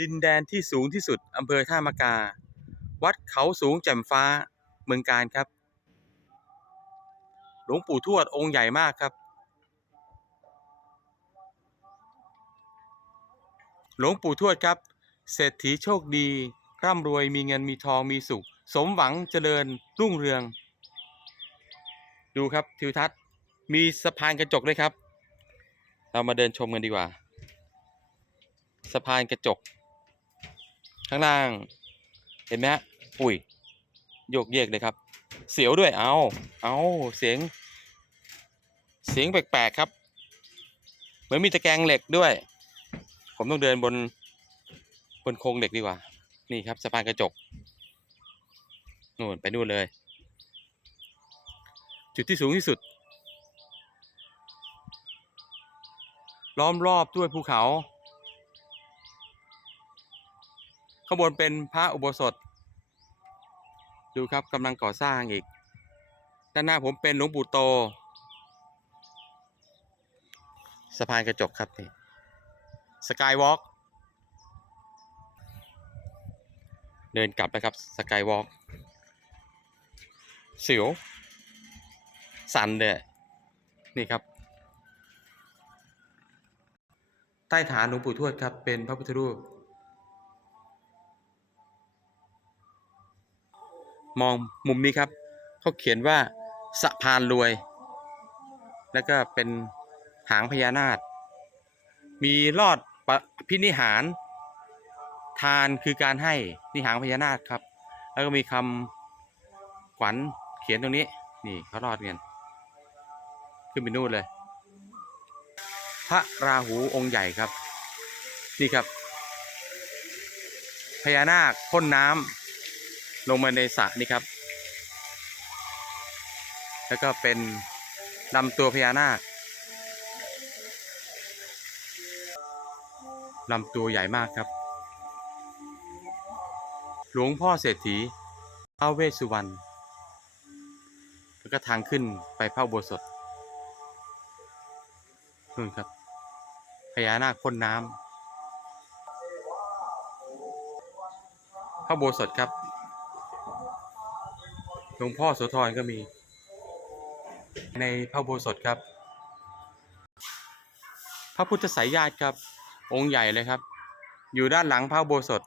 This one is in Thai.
ดินแดนที่สูงที่สุดอำเภอท่ามะกา วัดเขาสูงแจ่มฟ้าเมืองการครับ หลวงปู่ทวดองค์ใหญ่มากครับ หลวงปู่ทวดครับ เศรษฐีโชคดี ร่ำรวยมีเงินมีทองมีสุข สมหวังเจริญรุ่งเรือง ดูครับทิวทัศน์มีสะพานกระจกด้วยครับ เรามาเดินชมกันดีกว่า สะพานกระจก ข้างล่าง เห็นไหมฮะอุ้ยโยกเยกเลยครับ เสียวด้วยเอาเอาเสียง เสียงแปลกๆครับ เหมือนมีตะแกรงเหล็กด้วย ผมต้องเดินบนบนโครงเหล็กดีกว่า นี่ครับสะพานกระจกนู่นไปนู่นเลย จุดที่สูงที่สุด ล้อมรอบด้วยภูเขา ข้างบนเป็นพระอุโบสถ ดูครับกำลังก่อสร้างอีก ด้านหน้าผมเป็นหลวงปู่โตสะพานกระจกครับนี่สกายวอล์กเดินกลับนะครับสกายวอล์กสิวสันเลยนี่ครับ ใต้ฐานหลวงปู่ทวดครับ เป็นพระพุทธรูป มองมุมนี้ครับเขาเขียนว่าสะพานรวย แล้วก็เป็นหางพญานาค มีรอดปะพินิหาร ทานคือการให้นี่หางพญานาคครับ แล้วก็มีคำขวัญเขียนตรงนี้ นี่เขารอดกันขึ้นไปนู่นเลย พระราหูองค์ใหญ่ครับ นี่ครับพญานาคพ่นน้ำ ลงมาในสระนี่ครับ แล้วก็เป็นลำตัวพญานาคลำตัวใหญ่มากครับ หลวงพ่อเศรษฐีท้าเวสสุวรรณ แล้วก็ทางขึ้นไปพระโบสถนู่นครับพญานาคพ่นน้ำพระโบสถครับ หลวงพ่อโสธรก็มี ในพระโบสถครับ พระพุทธสายญาติครับ องค์ใหญ่เลยครับ อยู่ด้านหลังพระโบสถ